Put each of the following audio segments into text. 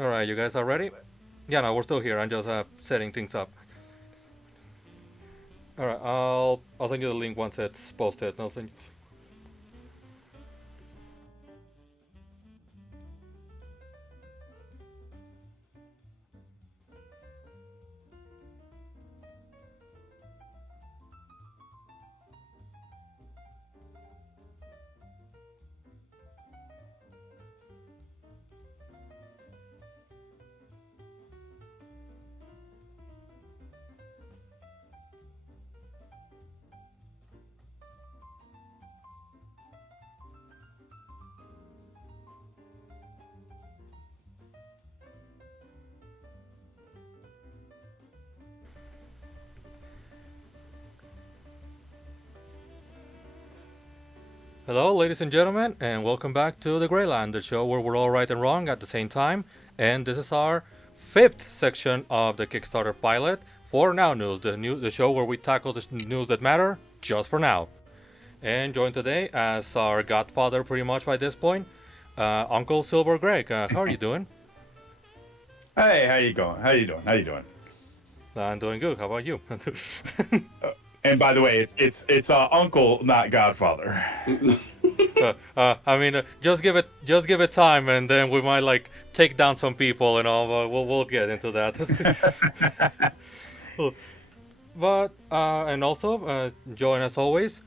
All right, you guys are ready? Yeah, no, we're still here. I'm just setting things up. All right, I'll send you the link once it's posted. I'll send. Hello, ladies and gentlemen, and welcome back to the Greyland, the show where we're all right and wrong at the same time. And this is our fifth section of the Kickstarter pilot for Now News, the show where we tackle the news that matter just for now. And joined today as our godfather, pretty much by this point, Uncle Silver Greg. How are you doing? Hey, how you going? How you doing? How you doing? I'm doing good. How about you? And by the way, it's uncle, not godfather. I mean, just give it time, and then we might like take down some people and all. But we'll get into that. But and also join as always.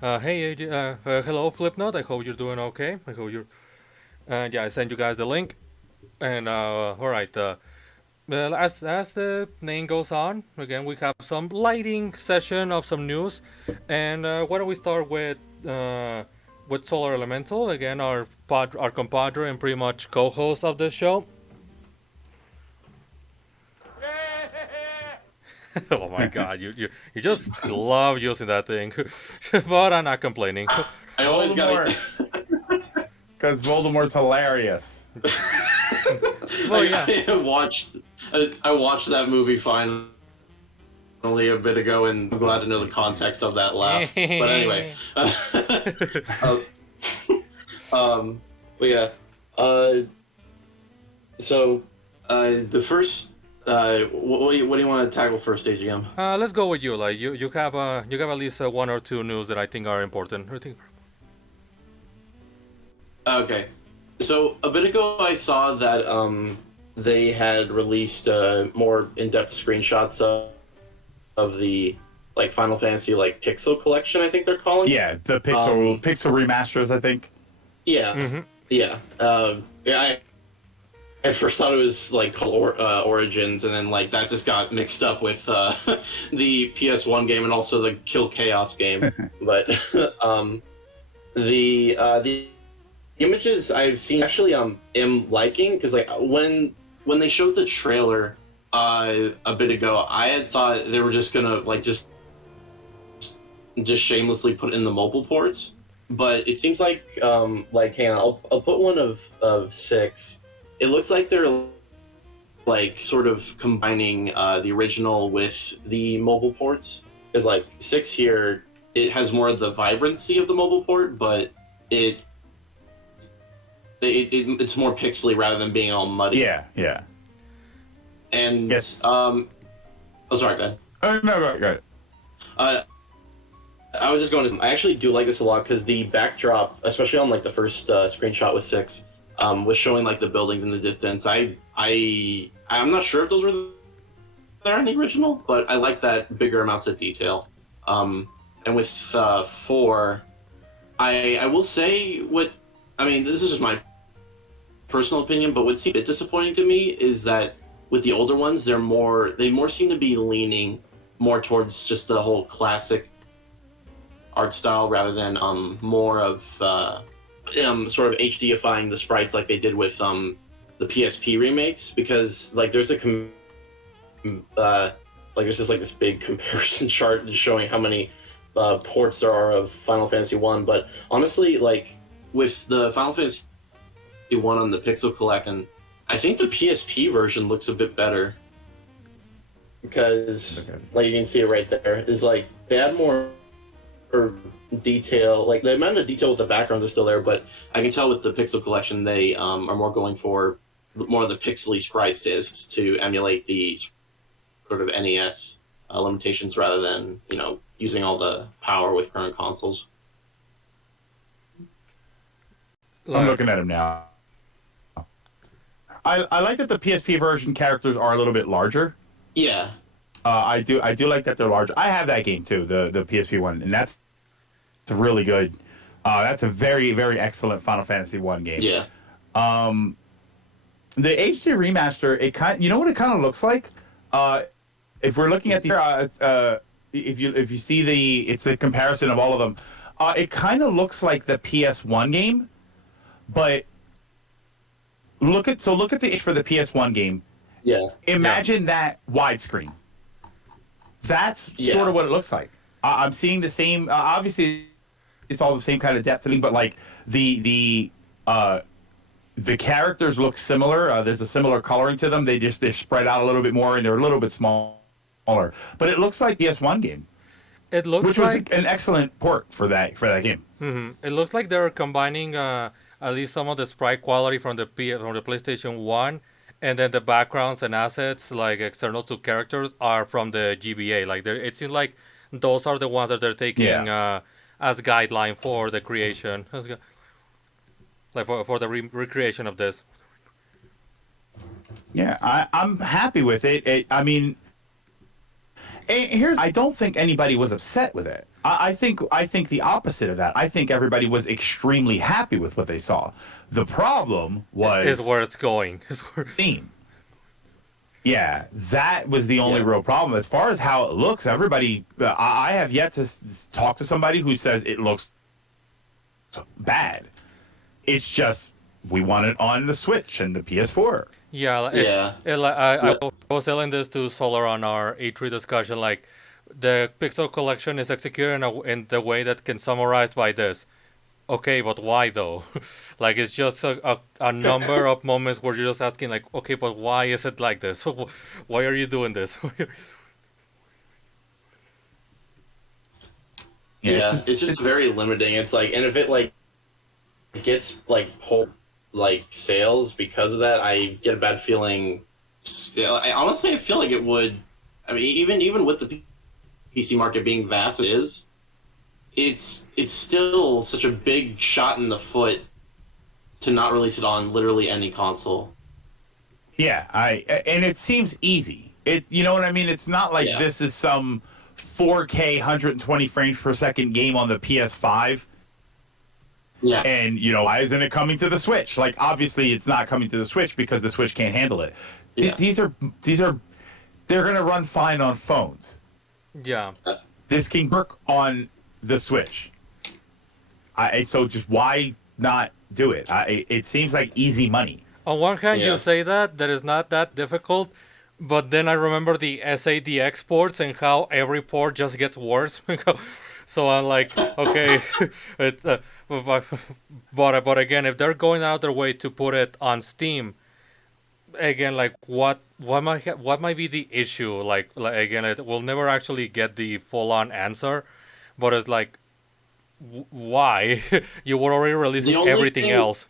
Hey, hello, Flipnote. I hope you're doing okay. I hope you're. Yeah, I sent you guys the link. And all right. Well, as the name goes on, again we have some lighting session of some news, and why don't we start with Solar Elemental again, our compadre and pretty much co-host of this show. Oh my God, you just love using that thing, but I'm not complaining. I always got Because Voldemort's hilarious. Well, yeah. I watched that movie finally a bit ago, and I'm glad to know the context of that laugh. But anyway, but yeah, so the first, what do you want to tackle first, AGM? Let's go with you. Like you have at least one or two news that I think are important. Okay, so a bit ago I saw that they had released more in-depth screenshots of the like Final Fantasy like Pixel collection, I think they're calling it. Yeah, the Pixel remasters, I think. Yeah, Mm-hmm. yeah, yeah. I at first thought it was like called Origins, and then like that just got mixed up with the PS1 game and also the Kill Chaos game. But the images I've seen actually am liking, because like when they showed the trailer a bit ago, I had thought they were just gonna like just shamelessly put in the mobile ports, but it seems like hang on, I'll put one of 6. It looks like they're like sort of combining the original with the mobile ports. Because like 6 here, it has more of the vibrancy of the mobile port, but it's more pixely rather than being all muddy. Yeah. And yes. Oh, sorry, go ahead. No, go ahead. I was just going to. I actually do like this a lot because the backdrop, especially on like the first screenshot with 6, was showing like the buildings in the distance. I'm not sure if those were there in the original, but I like that bigger amounts of detail. And with 4, I will say this is just my personal opinion, but what seemed a bit disappointing to me is that with the older ones, they more seem to be leaning more towards just the whole classic art style rather than more of sort of HDifying the sprites like they did with the PSP remakes, because like there's this big comparison chart showing how many ports there are of Final Fantasy 1, but honestly, like with the Final Fantasy 1 on the Pixel Collection, I think the PSP version looks a bit better, because like you can see it right there, is like they add more detail, like the amount of detail with the backgrounds is still there, but I can tell with the Pixel Collection they are more going for more of the pixely sprites is to emulate the sort of NES limitations rather than using all the power with current consoles. I'm Like, looking at him now. I like that the PSP version characters are a little bit larger. Yeah, I do like that they're larger. I have that game too, the PSP one, and that's really good. That's a very very excellent Final Fantasy one game. yeah, The HD remaster, it kind, you know what it kind of looks like. If we're looking at the, if you see it's a comparison of all of them. It kind of looks like the PS1 game, but look at the image for the PS1 game. yeah. Imagine that widescreen. That's sort of what it looks like. I'm seeing the same. Obviously, it's all the same kind of depth thing, but like the characters look similar. There's a similar coloring to them. They're spread out a little bit more and they're a little bit smaller. But it looks like PS1 game, it looks which was an excellent port for that game. It looks like they're combining at least some of the sprite quality from the PlayStation 1, and then the backgrounds and assets like external to characters are from the GBA. Like it seems like those are the ones that they're taking as guideline for the creation, like for the recreation of this. Yeah, I'm happy with it. I mean, I don't think anybody was upset with it. I think the opposite of that. I think everybody was extremely happy with what they saw. The problem was Is where it's going. theme. Yeah, that was the only real problem. As far as how it looks, everybody, I have yet to talk to somebody who says it looks bad. It's just we want it on the Switch and the PS4. Yeah. I was telling this to Solar on our E3 discussion. Like, the Pixel collection is executed in the way that can summarize by this. Okay, but why though? Like, it's just a number of moments where you're just asking, like, okay, but why is it like this? Why are you doing this? It's just very limiting. It's like, and if it like gets like pulled like sales because of that, I get a bad feeling. I feel like it would. I mean, even with the PC market being vast, it's still such a big shot in the foot to not release it on literally any console. Yeah, and it seems easy. You know what I mean? It's not like this is some 4K 120 frames per second game on the PS5. Yeah. And, why isn't it coming to the Switch? Like, obviously, it's not coming to the Switch because the Switch can't handle it. Yeah. They're going to run fine on phones. Yeah. This can work on the Switch. So just why not do it? It seems like easy money. On one hand, you say that is not that difficult, but then I remember the SAD exports and how every port just gets worse. So I'm like, okay, but again, if they're going out their way to put it on Steam, again, like what might be the issue? Like again, we'll never actually get the full-on answer, but it's like, why? You were already releasing everything else.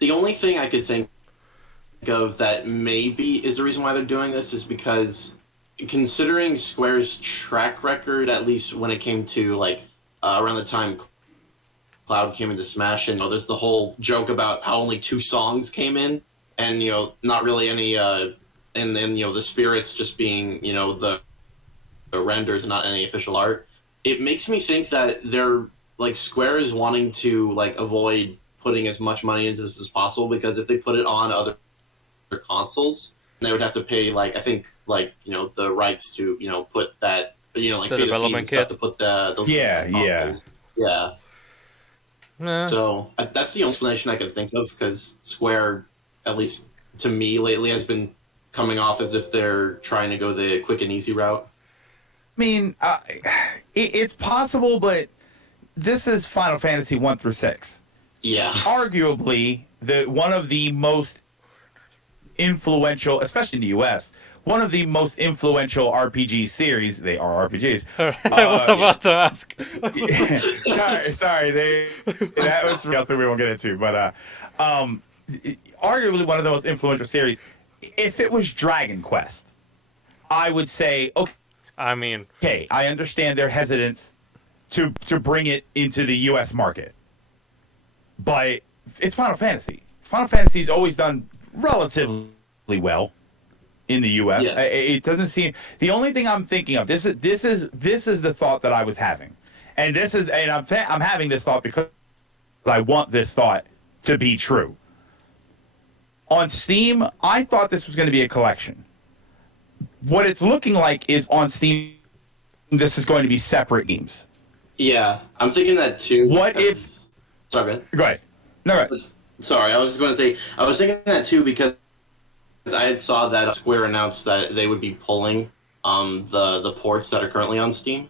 The only thing I could think of that maybe is the reason why they're doing this is because, considering Square's track record, at least when it came to like around the time Cloud came into Smash, and there's the whole joke about how only 2 songs came in, and not really any, and then the spirits just being the renders and not any official art. It makes me think that they're like Square is wanting to like avoid putting as much money into this as possible, because if they put it on other consoles, they would have to pay like I think like the rights to put that like the pay development the fees and kit stuff to put those Yeah. So that's the only explanation I could think of, because Square, at least to me lately, has been coming off as if they're trying to go the quick and easy route. I mean, it's possible, but this is Final Fantasy 1 through 6. Yeah. Arguably, one of the most influential, especially in the US, one of the most influential RPG series. They are RPGs. I was about to ask. Sorry, that was something we won't get into. But arguably one of the most influential series. If it was Dragon Quest, I would say, I mean, okay, I understand their hesitance to bring it into the U.S. market, but it's Final Fantasy. Final Fantasy's always done relatively well in the U.S. Yeah. It doesn't seem. The only thing I'm thinking of this is the thought that I was having, and I'm having this thought because I want this thought to be true. On Steam, I thought this was going to be a collection. What it's looking like is on Steam, this is going to be separate games. Yeah, I'm thinking that too. What if? Sorry, man. Go ahead. No, right. Sorry, I was just going to say, I was thinking that too because I had saw that Square announced that they would be pulling the ports that are currently on Steam.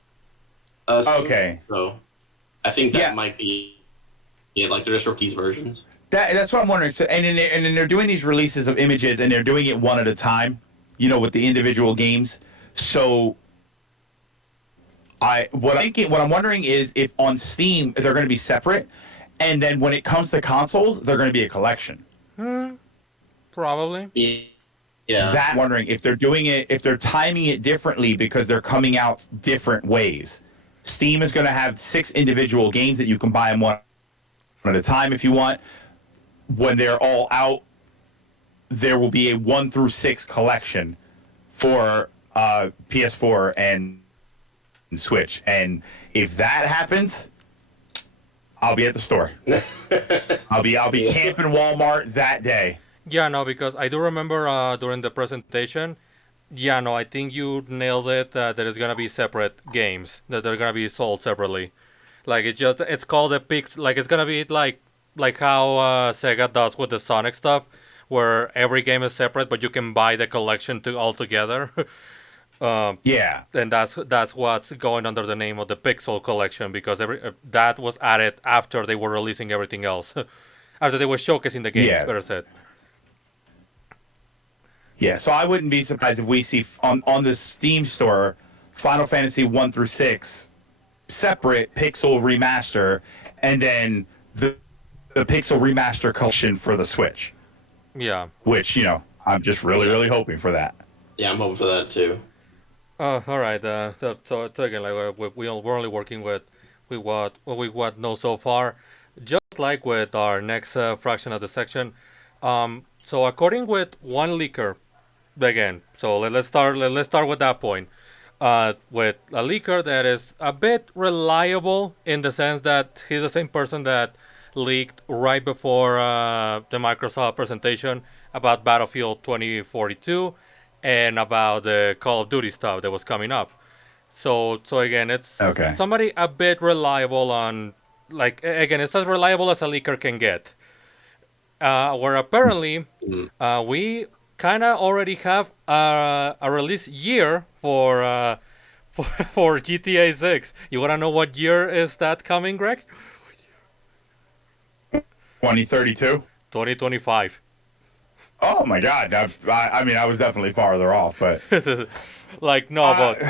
Okay. So I think that might be like they're just release versions. That's what I'm wondering. So, and then they're doing these releases of images, and they're doing it one at a time, with the individual games. So, what I'm wondering is if on Steam they're going to be separate, and then when it comes to consoles, they're going to be a collection. Probably. Yeah. That I'm wondering if they're doing it, if they're timing it differently because they're coming out different ways. Steam is going to have 6 individual games that you can buy them one at a time if you want. When they're all out, there will be a 1 through 6 collection for PS4 and Switch. And if that happens, I'll be at the store. I'll be camping Walmart that day. Yeah, no, because I do remember during the presentation. Yeah, no, I think you nailed it. That it's gonna be separate games that they're gonna be sold separately. Like it's called a Pix. Like it's gonna be like how Sega does with the Sonic stuff, where every game is separate, but you can buy the collection all together. Yeah, and that's what's going under the name of the Pixel collection because that was added after they were releasing everything else, after they were showcasing the games. Better said. Yeah, so I wouldn't be surprised if we see on the Steam store Final Fantasy 1 through 6 separate Pixel remaster, and then the Pixel remaster collection for the Switch. Yeah. Which I'm just really hoping for that. Yeah, I'm hoping for that too. All right. So again, like we're only working with what we know so far, just like with our next fraction of the section. So according with one leaker, again. So let's start with that point. With a leaker that is a bit reliable in the sense that he's the same person that leaked right before the Microsoft presentation about Battlefield 2042 and about the Call of Duty stuff that was coming up. So again, it's somebody a bit reliable on, like, again, it's as reliable as a leaker can get. Where apparently we kind of already have a release year for GTA 6. You want to know what year is that coming, Greg? 2032? 2025. Oh my God! I mean, I was definitely farther off, but like no, but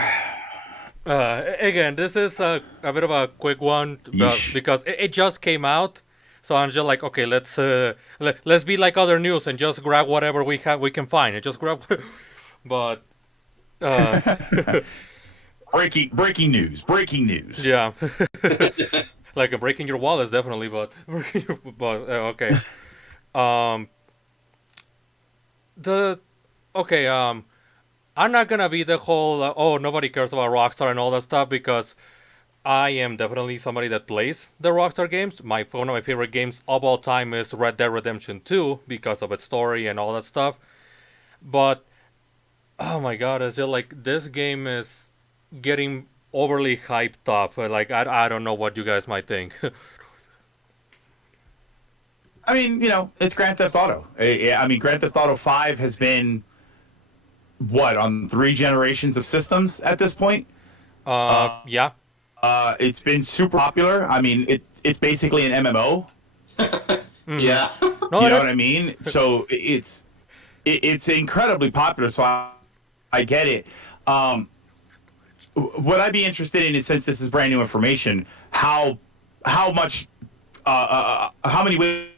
again, this is a bit of a quick one because it just came out. So I'm just like, okay, let's be like other news and just grab whatever we can find and just grab. But breaking news. Yeah, like breaking your wallets definitely, but okay. I'm not gonna be the whole nobody cares about Rockstar and all that stuff because I am definitely somebody that plays the Rockstar games. One of my favorite games of all time is Red Dead Redemption 2 because of its story and all that stuff. But, oh my God, it's just like this game is getting overly hyped up. Like, I don't know what you guys might think. I mean, it's Grand Theft Auto. I mean, Grand Theft Auto 5 has been, on 3 generations of systems at this point? Yeah. It's been super popular. I mean, it's basically an MMO. Mm-hmm. Yeah. You know what I mean? So it's incredibly popular. So I get it. What I'd be interested in is, since this is brand new information, how many ways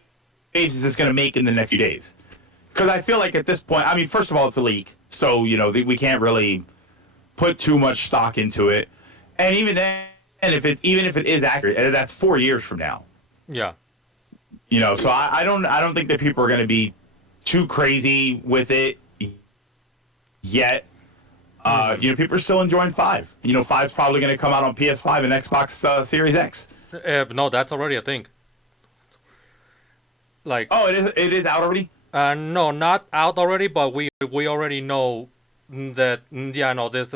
is this going to make in the next few days? Because I feel like at this point, I mean, first of all, it's a leak, so we can't really put too much stock into it. And even then, even if it is accurate, that's 4 years from now. Yeah. So I don't think that people are going to be too crazy with it yet. People are still enjoying 5. 5's probably going to come out on PS5 and Xbox Series X. No, that's already a thing. Like. Oh, it is out already? No, not out already, but we already know that. Yeah, no, this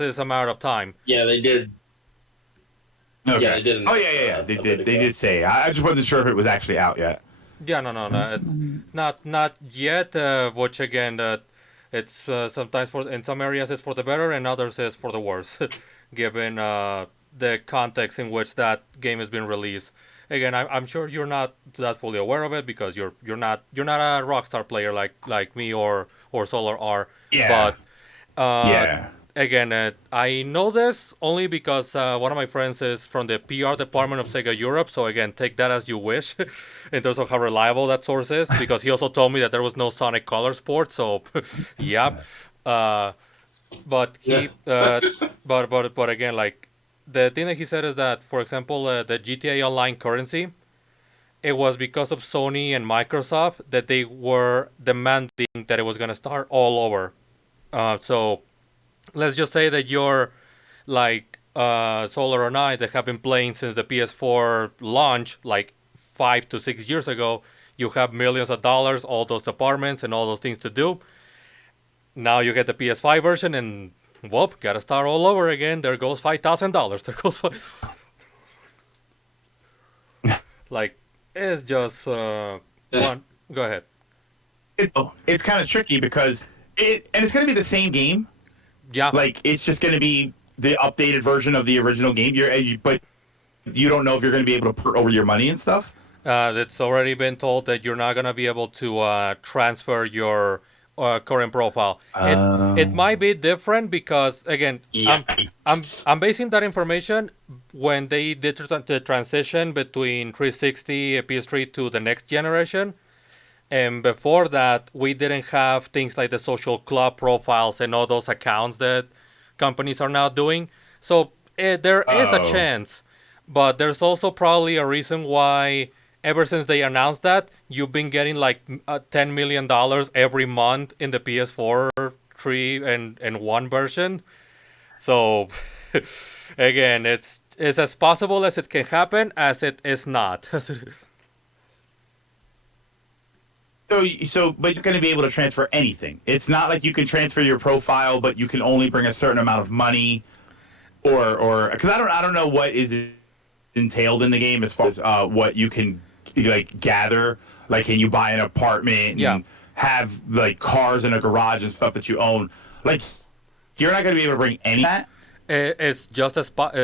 is a matter of time. Yeah, they did. Okay. Yeah, they did. Oh yeah. They did say. I just wasn't sure if it was actually out yet. Yeah, no, not yet. Which again, it's sometimes in some areas it's for the better, and others is for the worse, given the context in which that game has been released. Again, I'm sure you're not that fully aware of it because you're not a Rockstar player like me or Solar are. Yeah. But again, I know this only because one of my friends is from the PR department of Sega Europe. So again, take that as you wish, in terms of how reliable that source is. Because he also told me that there was no Sonic Colors port. So, yeah. But he, but again, like. The thing that he said is that, for example, the GTA Online currency, it was because of Sony and Microsoft that they were demanding that it was going to start all over. So let's just say that you're like Solar and I that have been playing since the PS4 launch, like 5 to 6 years ago. You have millions of dollars, all those departments and all those things to do. Now you get the PS5 version and whoop, gotta start all over again. There goes $5,000. There goes like, it's just one. Go ahead. It's kind of tricky because it's going to be the same game. Yeah. Like, it's just going to be the updated version of the original game. But you don't know if you're going to be able to port over your money and stuff. It's already been told that you're not gonna be able to transfer your current profile. It might be different because again, I'm basing that information when they did the transition between 360 PS3 to the next generation, and before that we didn't have things like the social club profiles and all those accounts that companies are now doing. So there is a chance, but there's also probably a reason why. Ever since they announced that, you've been getting like $10 million every month in the PS4 3 and 1 version. So, again, it's as possible as it can happen as it is not. So, but you're going to be able to transfer anything. It's not like you can transfer your profile, but you can only bring a certain amount of money, or because I don't know what is entailed in the game as far as what you can. Like gather, like can you buy an apartment and have like cars in a garage and stuff that you own? Like you're not going to be able to bring any of that. It's just a spot.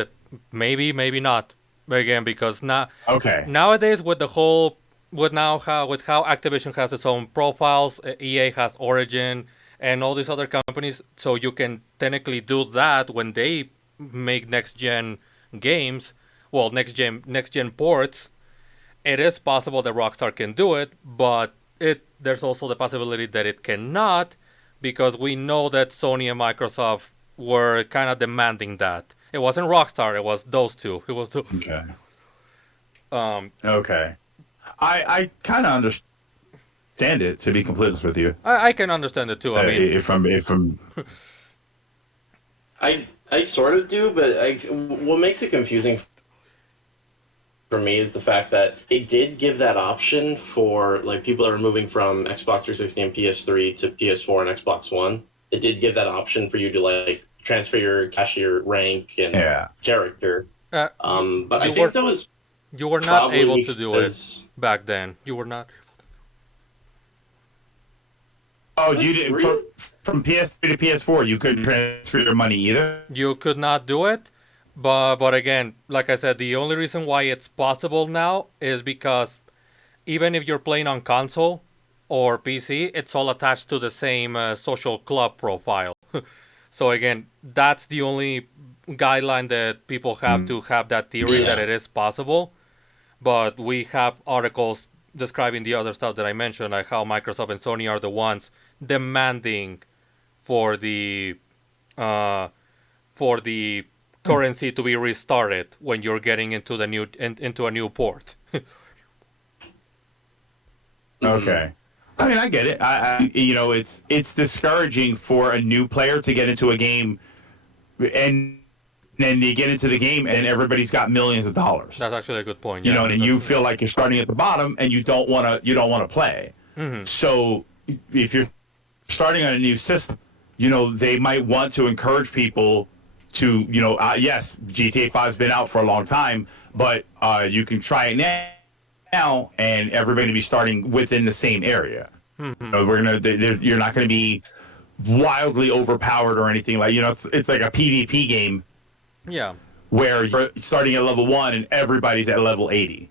Maybe not. Again, because nowadays with how Activision has its own profiles, EA has Origin, and all these other companies, so you can technically do that when they make next gen games. Well, next gen ports. It is possible that Rockstar can do it, but there's also the possibility that it cannot, because we know that Sony and Microsoft were kind of demanding that. It wasn't Rockstar; it was those two. It was two. Okay. Okay. I kind of understand it, to be completely honest with you. I can understand it too. I mean, if I'm. I sort of do, but what makes it confusing for me is the fact that they did give that option for like people that are moving from Xbox 360 and PS3 to PS4 and Xbox One. It did give that option for you to like transfer your cashier rank and character. But I think that was you were not able to do it back then. You were not. Oh, you did from PS3 to PS4. You couldn't transfer your money either. You could not do it. But again, like I said, the only reason why it's possible now is because even if you're playing on console or PC, it's all attached to the same social club profile. So again, that's the only guideline that people have to have that theory that it is possible. But we have articles describing the other stuff that I mentioned, like how Microsoft and Sony are the ones demanding for the currency to be restarted when you're getting into the into a new port. Okay. I mean, I get it. It's discouraging for a new player to get into a game, and then you get into the game and everybody's got millions of dollars. That's actually a good point. Yeah. And you feel like you're starting at the bottom and you don't want to play. Mm-hmm. So if you're starting on a new system, they might want to encourage people to, yes, GTA 5's been out for a long time, but you can try it now, and everybody be starting within the same area. Mm-hmm. You're not going to be wildly overpowered or anything like. It's like a PvP game. Yeah. Where you're starting at level 1 and everybody's at level 80.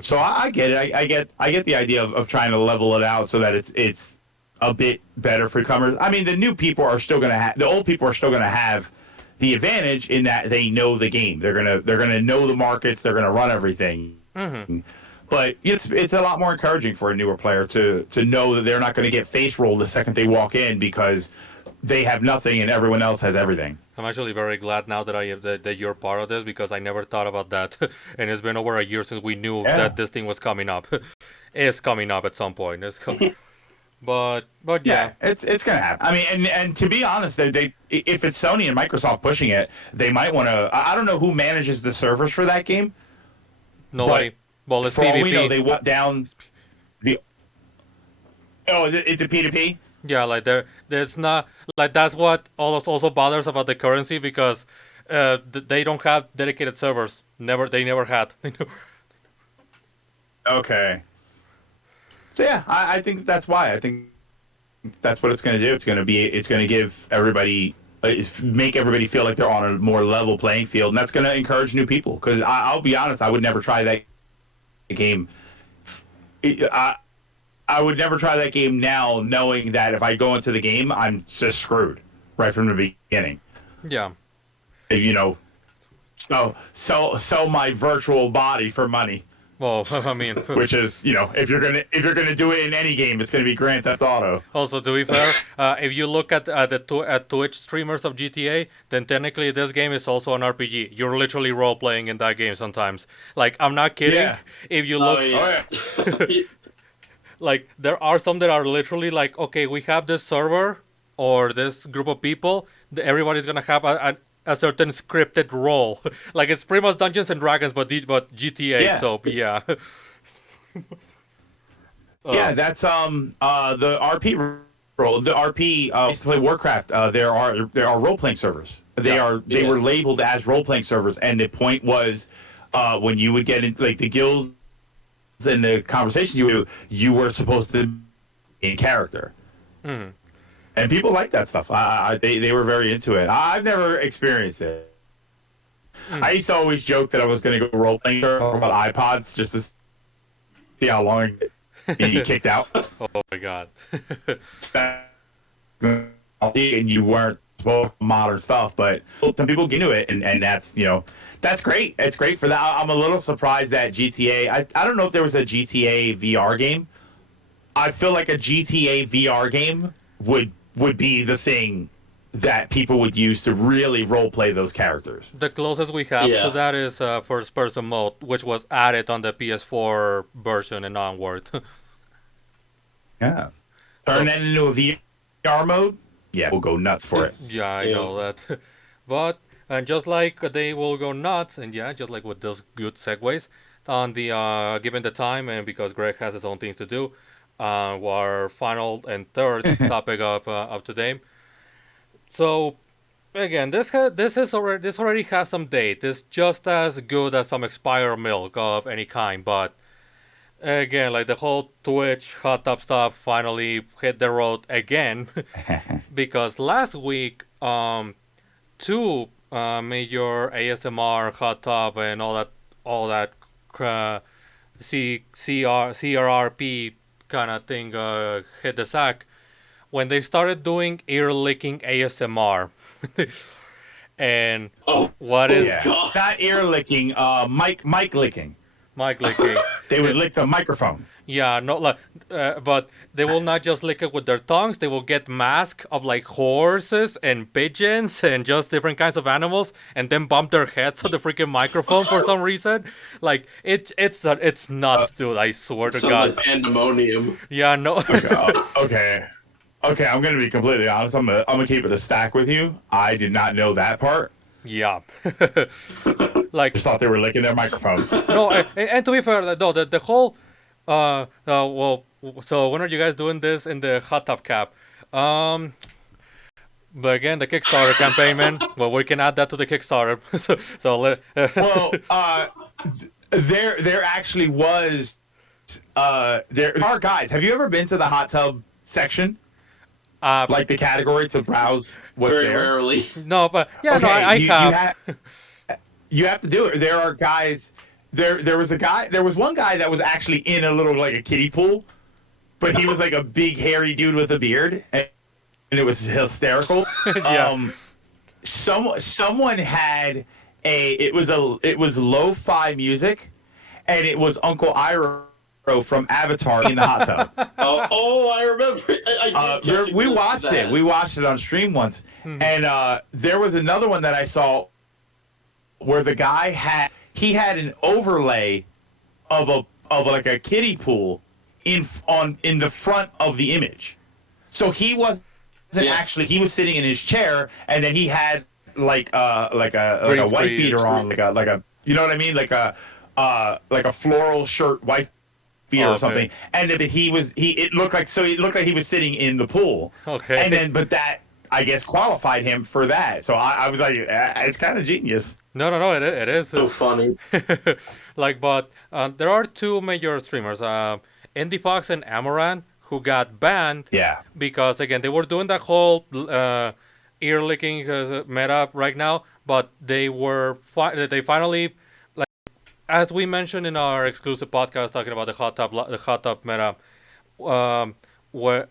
So I get it. I get the idea of trying to level it out so that it's a bit better for comers. I mean, the new people are still going to have, the old people are still going to have the advantage in that they know the game. They're gonna know the markets. They're gonna run everything. Mm-hmm. But it's a lot more encouraging for a newer player to know that they're not going to get face rolled the second they walk in because they have nothing and everyone else has everything. I'm actually very glad now that that you're part of this, because I never thought about that, and it's been over a year since we knew that this thing was coming up. It's coming up at some point. It's coming. But yeah, it's gonna happen. I mean, and to be honest, they if it's Sony and Microsoft pushing it, they might want to. I don't know who manages the servers for that game. Nobody. Well, it's for PvP. all we know, they went down the. Oh, it's a P2P. Yeah, like there's not like that's what also bothers about the currency, because they don't have dedicated servers. They never had. Okay. So yeah, I think that's why. I think that's what it's going to do. It's going to give everybody, make everybody feel like they're on a more level playing field, and that's going to encourage new people. Because I'll be honest, I would never try that game. I would never try that game now, knowing that if I go into the game, I'm just screwed right from the beginning. Yeah. Sell my virtual body for money. Well, I mean, which is, if you're gonna do it in any game, it's gonna be Grand Theft Auto. Also, to be fair, if you look at Twitch streamers of GTA, then technically this game is also an RPG. You're literally role playing in that game sometimes. Like, I'm not kidding. Yeah. If you look, like, there are some that are literally like, okay, we have this server or this group of people. Everybody's gonna have a certain scripted role. Like, it's pretty much Dungeons and Dragons, but GTA. Yeah. So yeah. Yeah, that's the RP role. The RP used to play Warcraft. There are role playing servers. They were labeled as role playing servers, and the point was when you would get into like the guilds and the conversations you were supposed to be in character. Mm-hmm. And people like that stuff. They were very into it. I've never experienced it. I used to always joke that I was going to go role playing about iPods just to see how long I'd be kicked out. Oh my god. And you weren't modern stuff, but some people get into it, and that's that's great. It's great for that. I'm a little surprised that GTA. I don't know if there was a GTA VR game. I feel like a GTA VR game would be the thing that people would use to really role play those characters. The closest we have to that is first person mode, which was added on the PS4 version and onward. Yeah. Turn that into a VR mode? Yeah, we'll go nuts for it. Yeah, I know that. But, and just like they will go nuts, and yeah, just like with those good segues, on the given the time, and because Greg has his own things to do, our final and third topic of today. So, again, this already has some date. It's just as good as some expired milk of any kind, but again, like the whole Twitch hot tub stuff finally hit the road again, because last week, two major ASMR hot tub and all that CRRP kind of thing hit the sack when they started doing ear licking ASMR. And God. Not ear licking, mic licking. Mic licking. They would lick the microphone. Yeah, not like, but they will not just lick it with their tongues. They will get masks of like horses and pigeons and just different kinds of animals, and then bump their heads on the freaking microphone for some reason. Like it's nuts, dude. I swear to Sounds God. like pandemonium. Yeah, no. Okay. Okay, I'm gonna be completely honest. I'm gonna keep it a stack with you. I did not know that part. Yeah. Like Just thought they were licking their microphones. no, and to be fair, though, the whole well, so when are you guys doing this in the hot tub cap? But again, the Kickstarter campaign, man. Well, we can add that to the Kickstarter. Well, there actually was there are guides. Have you ever been to the hot tub section? Like the category to browse what's Very there? rarely. no, but yeah, Okay, no, I have. You have to do it. There are guys. There was a guy. There was one guy that was actually in a little like a kiddie pool, but he was like a big hairy dude with a beard, and it was hysterical. Yeah. Someone had it was lo-fi music, and it was Uncle Iroh from Avatar in the hot tub. I remember. We watched it. We watched it on stream once, and there was another one that I saw where the guy had an overlay of like a kiddie pool in the front of the image. So he wasn't actually, he was sitting in his chair, and then he had like a wife beater on, like a you know what I mean, like a floral shirt wife beater or something, and then it looked like he was sitting in the pool. Okay. And then but that I guess qualified him for that. So I was like, it's kind of genius. No, it is. So funny. Like, but there are two major streamers, Indie Fox and Amaran, who got banned. Yeah. Because again, they were doing that whole ear licking meta right now, but they were they finally, like, as we mentioned in our exclusive podcast talking about the hot tub meta, where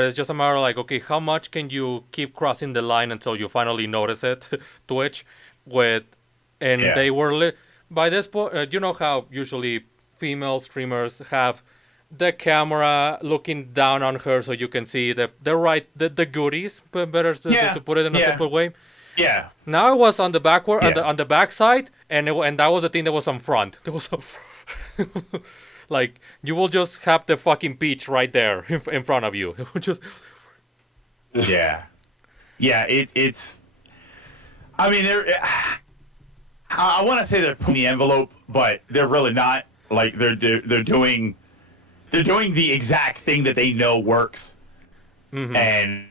it's just a matter of like, okay, how much can you keep crossing the line until you finally notice it, Twitch, they were by this point, you know how usually female streamers have the camera looking down on her so you can see the goodies, better to put it in a simple way. Yeah. Now it was on the backward, on the back side, and that was the thing that was on front. There was like, you will just have the fucking beach right there in front of you. It would just. Yeah. Yeah. It's. I mean, I want to say they're putting the envelope, but they're really not. Like they're doing the exact thing that they know works, and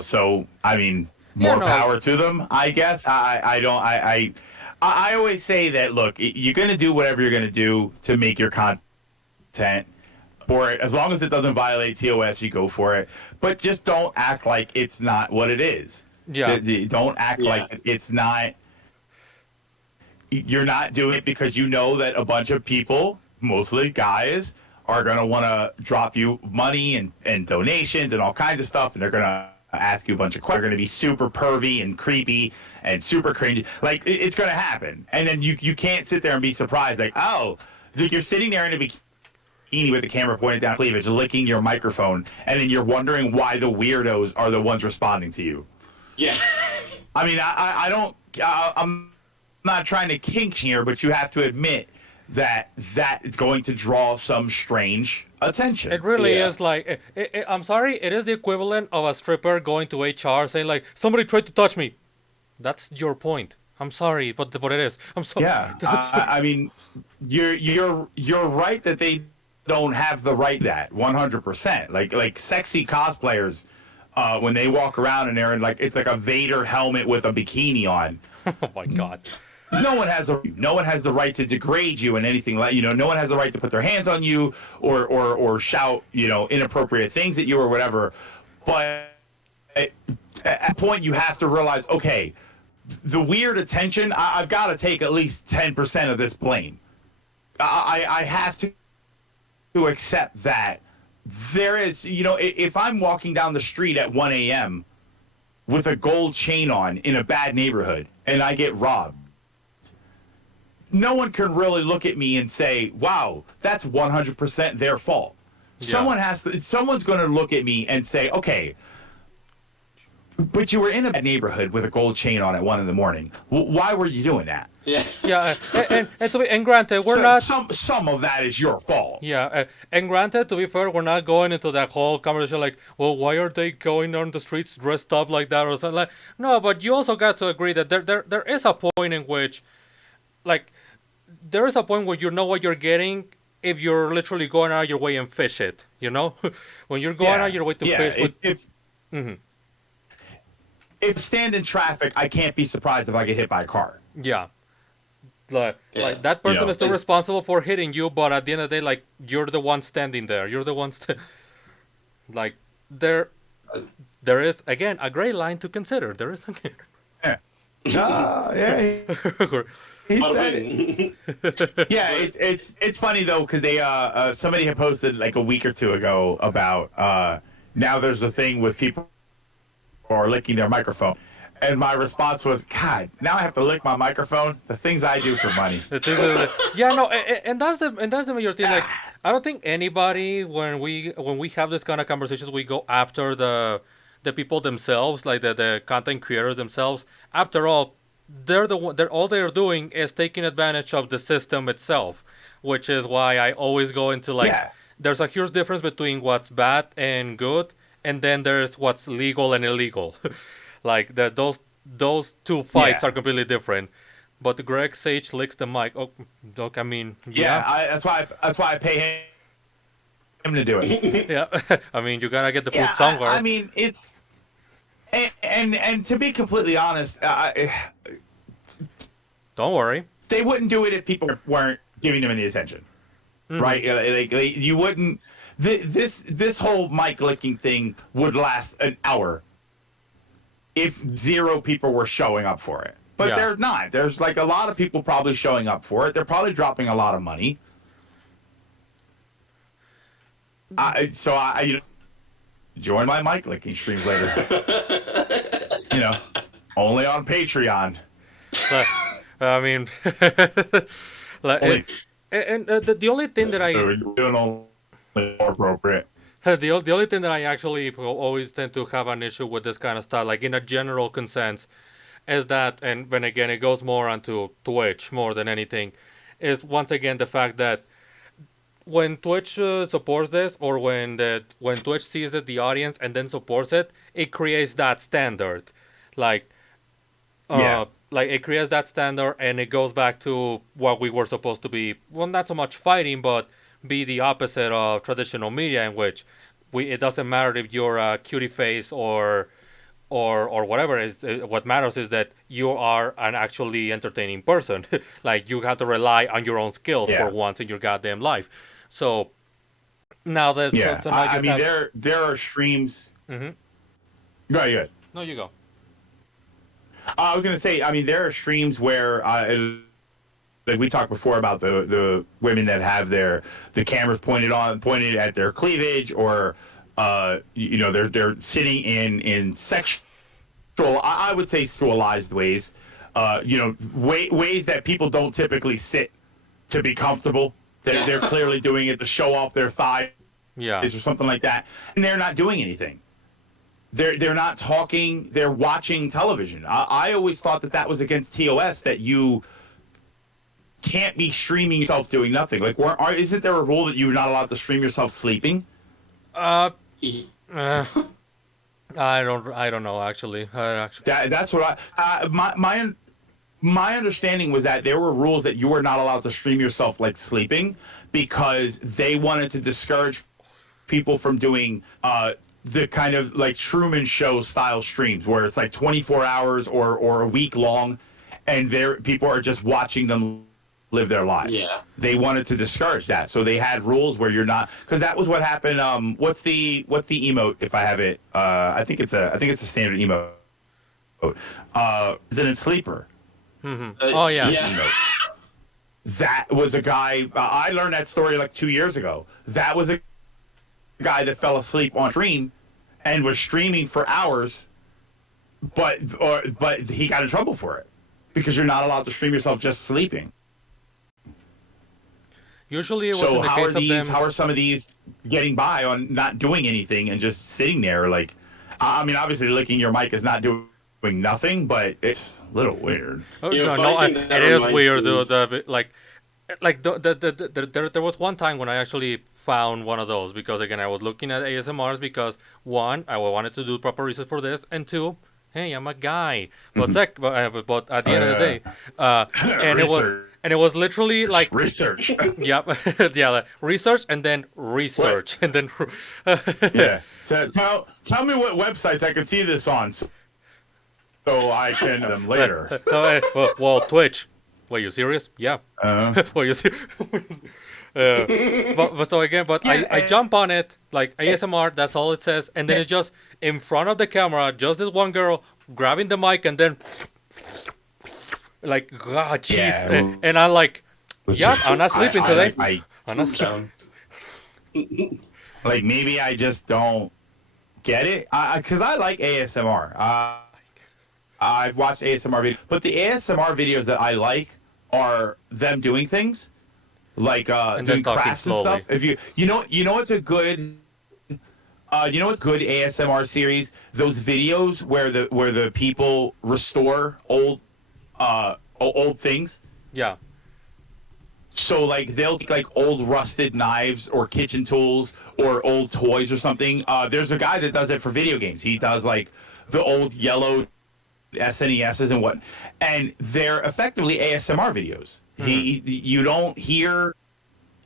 so I mean, more power to them. I guess I always say that, look, you're going to do whatever you're going to do to make your content for it. As long as it doesn't violate TOS, you go for it. But just don't act like it's not what it is. Yeah. Don't act like it's not. You're not doing it because you know that a bunch of people, mostly guys, are going to want to drop you money and donations and all kinds of stuff, and they're going to ask you a bunch of questions. They're going to be super pervy and creepy and super cringy. Like, it's going to happen. And then you can't sit there and be surprised. Like, oh, you're sitting there in a bikini with the camera pointed down cleavage, licking your microphone, and then you're wondering why the weirdos are the ones responding to you. Yeah. I mean, I'm not trying to kink here, but you have to admit that is going to draw some strange attention. It really is like, I'm sorry, it is the equivalent of a stripper going to HR saying like, somebody tried to touch me. That's your point. I'm sorry, but it is. I'm sorry. Yeah, I mean, you're right that they don't have the right to that 100%. Like sexy cosplayers, when they walk around and they're in like, it's like a Vader helmet with a bikini on. Oh my God. No one has the right to degrade you and anything like, no one has the right to put their hands on you or shout, inappropriate things at you or whatever. But at a point you have to realize, okay, the weird attention, I've got to take at least 10% of this blame. I have to accept that there is, if I'm walking down the street at 1 a.m. with a gold chain on in a bad neighborhood and I get robbed, no one can really look at me and say, "Wow, that's 100% their fault." Yeah. Someone's going to look at me and say, "Okay, but you were in a bad neighborhood with a gold chain on at 1 a.m. Why were you doing that?" Yeah. Yeah, and granted, we're not. Some of that is your fault. Yeah, and granted, to be fair, we're not going into that whole conversation like, well, why are they going on the streets dressed up like that or something like. No, but you also got to agree that there is a point in which, like, there is a point where you know what you're getting if you're literally going out of your way and fish it. You know, when you're going out of your way to fish. If stand in traffic, I can't be surprised if I get hit by a car. Yeah. Like that person is still responsible for hitting you, but at the end of the day, like, you're the one standing there. You're the one, like, there is again a gray line to consider. There is again. Yeah. He said it. Yeah, it's funny though because they somebody had posted like a week or two ago about now there's a thing with people who are licking their microphone. And my response was, God, now I have to lick my microphone. The things I do for money. Yeah, no, and that's the major thing. Like, I don't think anybody when we have this kind of conversations, we go after the people themselves, like the content creators themselves. After all, all they're doing is taking advantage of the system itself, which is why I always go into like, there's a huge difference between what's bad and good, and then there's what's legal and illegal. Like those two fights are completely different. But Greg Sage licks the mic. Oh, look, I mean, that's why I pay him to do it. Yeah, I mean, you gotta get the food somewhere. I mean, it's and to be completely honest, don't worry. They wouldn't do it if people weren't giving them any attention, right? Like you wouldn't. This whole mic licking thing would last an hour if 0 people were showing up for it. But they're not. There's like a lot of people probably showing up for it. They're probably dropping a lot of money. So I join my mic licking streams later. Only on Patreon. I mean, the only thing that we're doing all more appropriate. The only thing that I actually always tend to have an issue with this kind of stuff, like in a general consensus, is that, and then again, it goes more onto Twitch more than anything, is once again the fact that when Twitch supports this, or when Twitch sees that the audience and then supports it, it creates that standard, like it creates that standard, and it goes back to what we were supposed to be. Well, not so much fighting, but be the opposite of traditional media, in which it doesn't matter if you're a cutie face or whatever. Is what matters is that you are an actually entertaining person. Like, you have to rely on your own skills for once in your goddamn life. So now that I mean, there are streams. Mm-hmm. Go ahead. No, you go. I was gonna say, I mean, there are streams where like we talked before about the women that have the cameras pointed at their cleavage, or they're sitting in sexual, I would say, sexualized ways, ways that people don't typically sit to be comfortable. They're clearly doing it to show off their thighs, or something like that, and they're not doing anything. They're not talking. They're watching television. I always thought that was against TOS, that you can't be streaming yourself doing nothing. Like, isn't there a rule that you're not allowed to stream yourself sleeping? I don't know actually. That's what my understanding was, that there were rules that you were not allowed to stream yourself like sleeping, because they wanted to discourage people from doing the kind of like Truman Show style streams where it's like 24 hours or a week long, and people are just watching them live their lives. Yeah. They wanted to discourage that, so they had rules where you're not, because that was what happened. What's the emote? If I have it, I think it's a standard emote. Is it in Sleeper? Mm-hmm. Oh yeah. That was a guy. I learned that story like 2 years ago. That was a guy that fell asleep on stream and was streaming for hours, but he got in trouble for it, because you're not allowed to stream yourself just sleeping. Usually it was So in the how are case of these? them. How are some of these getting by on not doing anything and just sitting there? Like, I mean, obviously licking your mic is not doing nothing, but it's a little weird. Oh, You know, no, funny no, thing that it is reminds weird me. though. There was one time when I actually found one of those because again I was looking at ASMRs because one I wanted to do proper research for this and two, hey, I'm a guy. But at the end of the day, and Research. it was literally like Research. yep, yeah, like, research and then research and then Yeah. So tell me what websites I can see this on, so I can them later. well, Twitch. Wait, you serious? Yeah. Well, you see. But so again, but I jump on it like ASMR. That's all it says, and then it's just in front of the camera, just this one girl grabbing the mic, and then like, God, jeez, Yeah. and I'm like, yeah, I'm not sleeping today. I'm not Down. Like maybe I just don't get it because I like ASMR. I've watched ASMR videos, but the ASMR videos that I like are them doing things like doing talking crafts and slowly. stuff. If you know it's a good what's good ASMR series? Those videos where the people restore old things. Yeah. So like they'll take like old rusted knives or kitchen tools or old toys or something. There's a guy that does it for video games. He does like the old yellow SNESs and what, and they're effectively ASMR videos. You don't hear,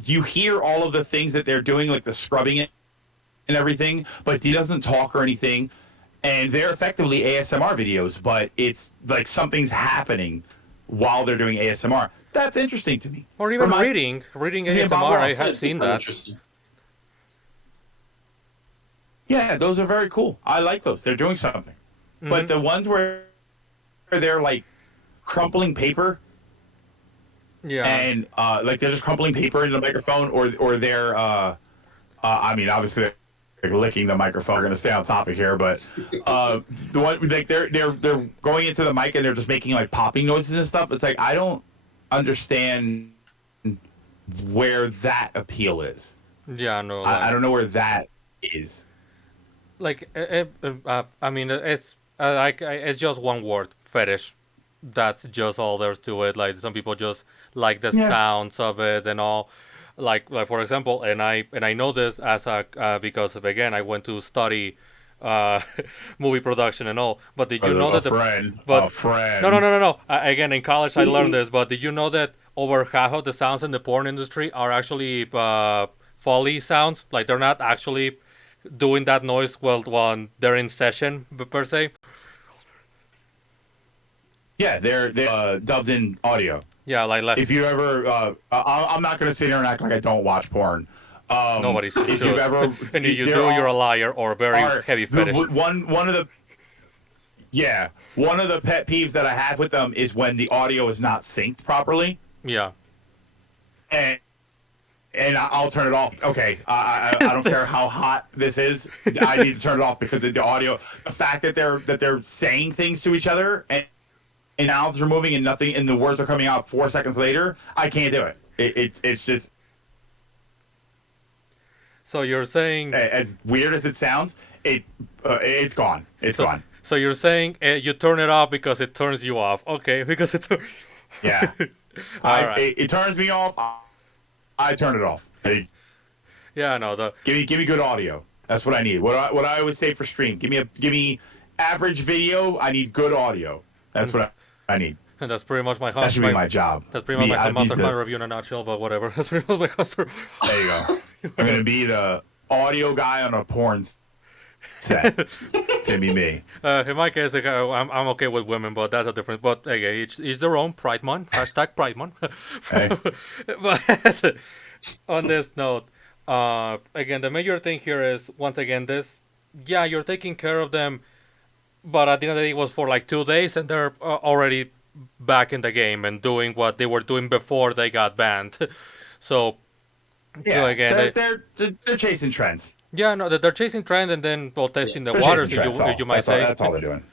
you hear all of the things that they're doing, like the scrubbing it and everything, but he doesn't talk or anything. And they're effectively ASMR videos, but it's like something's happening while they're doing ASMR. That's interesting to me. Or even Remind- reading me of Bob ASMR. I Ross. have seen that. Interesting. Yeah, those are very cool. I like those. They're doing something. But the ones where they're like crumpling paper Yeah. and like they're just crumpling paper into the microphone, or they're I mean obviously they're licking the microphone. We're gonna stay on topic here, but the one like they're going into the mic and they're just making like popping noises and stuff. It's like I don't understand where that appeal is. Yeah, no. I don't know where that is. Like I mean it's it's just one word, fetish. That's just all there's to it. Like some people just like the sounds of it and all. Like for example, and I know this as a because again I went to study movie production and all. But did you know that a friend? No. Again, in college I learned this. But did you know that over half of the sounds in the porn industry are actually Foley sounds? Like they're not actually doing that noise while they're in session per se. Yeah, they're dubbed in audio. Yeah, like If you ever, I'm not gonna sit here and act like I don't watch porn. nobody If should. you've ever, And if you there do, are- you're a liar or a very heavy fetish. One of the one of the pet peeves that I have with them is when the audio is not synced properly, Yeah. and I'll turn it off. Okay, I don't care how hot this is. I need to turn it off because of the audio. The fact that they're saying things to each other and mouths are moving and nothing, and the words are coming out 4 seconds later. I can't do it. It's just So you're saying as weird as it sounds. It's gone. It's gone. So you're saying you turn it off because it turns you off. Okay, because it's Yeah. All right. It turns me off. I turn it off. Hey, yeah, no, give me good audio. That's what I need. What I always say for stream. Give me average video. I need good audio. That's what I need. and that's pretty much my That should be my job. That's pretty much I my need Master to- Plan review in a nutshell, but whatever. That's pretty much my customer. There you go. I'm gonna be the audio guy on a porn set. It's gonna be me. In my case, like, I'm okay with women, but that's a difference. But again, it's their own Pride Month. Hashtag Pride Month. Hey. But on this note, again, the major thing here is once again this. Yeah, you're taking care of them, but at the end of the day, it was for like 2 days, and they're already back in the game and doing what they were doing before they got banned. So, Yeah, so again, they're chasing trends. yeah, no, they're chasing trend and then testing the They're waters. chasing trends. You might That's all they're doing.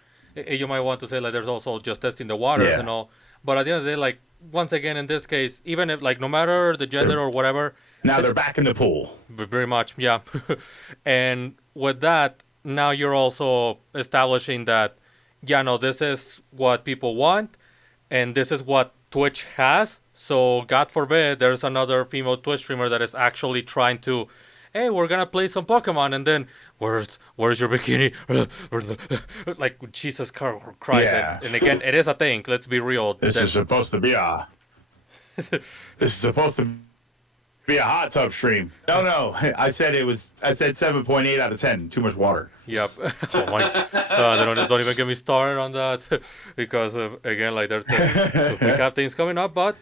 you might want to say like there's also just testing the waters Yeah. and all. But at the end of the day, like once again, in this case, even if like no matter the gender or whatever, Now they're back in the pool. very much, yeah. And with that, now you're also establishing that, yeah, no, this is what people want, and this is what Twitch has. So God forbid there's another female Twitch streamer that is actually trying to, hey, we're gonna play some Pokemon, and then where's your bikini? Like Jesus Christ! Yeah. And again, it is a thing. Let's be real. This is supposed to be a hot tub stream. No. I said 7.8 out of 10. Too much water. Yep. Oh my. Don't even get me started on that because again, like we have things coming up, but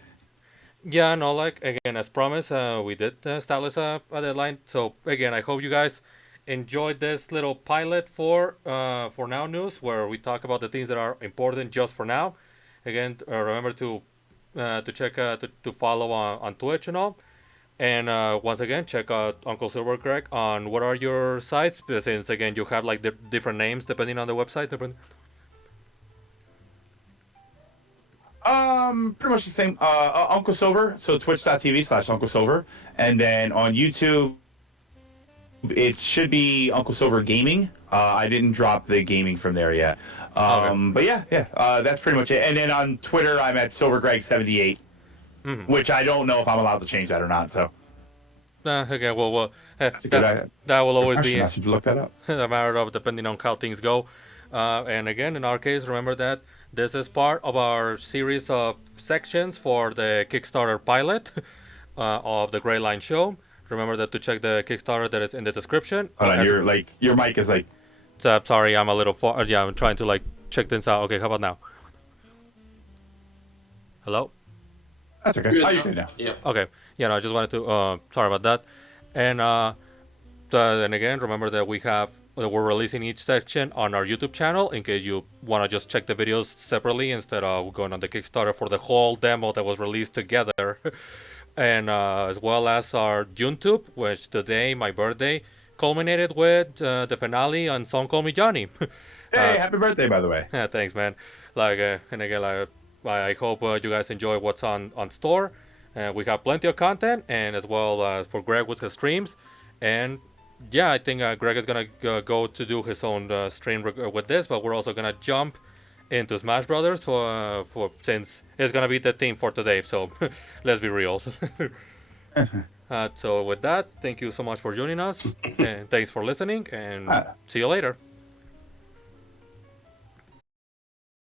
yeah, no, like again, as promised, we did establish a deadline. So again, I hope you guys enjoyed this little pilot for now news, where we talk about the things that are important just for now. Again, remember to check to follow on Twitch and all. And once again, check out Uncle Silver Greg on what are your sites, since again you have like different names depending on the website. Pretty much the same. Uncle Silver, so twitch.tv/Uncle Silver. And then on YouTube, it should be Uncle Silver Gaming. I didn't drop the gaming from there yet. Okay. But yeah, that's pretty much it. And then on Twitter, I'm at SilverGreg78, which I don't know if I'm allowed to change that or not. So Okay, well, that's a good idea. that will always be I should look that up. a matter of depending on how things go. And again, in our case, remember that this is part of our series of sections for the Kickstarter pilot of the Gray Line Show. Remember that to check the Kickstarter that is in the description. Hold on, your mic is like. Sorry, I'm a little far. Yeah, I'm trying to like check things out. Okay, how about now? Hello? That's okay. Oh, you're good now. Yeah. Okay. Yeah, no, I just wanted to. Sorry about that. And then again, remember that we're releasing each section on our YouTube channel in case you want to just check the videos separately instead of going on the Kickstarter for the whole demo that was released together. And as well as our JuneTube, which today, my birthday, culminated with the finale on Song Call Me Johnny. Hey, happy birthday, by the way. Yeah, thanks, man. Like, and again, I hope you guys enjoy what's on store. We have plenty of content, and as well for Greg with his streams. And yeah, I think Greg is gonna go to do his own stream with this, but we're also gonna jump into Smash Brothers for since it's gonna be the theme for today. So let's be real. So with that, thank you so much for joining us, and thanks for listening, and see you later.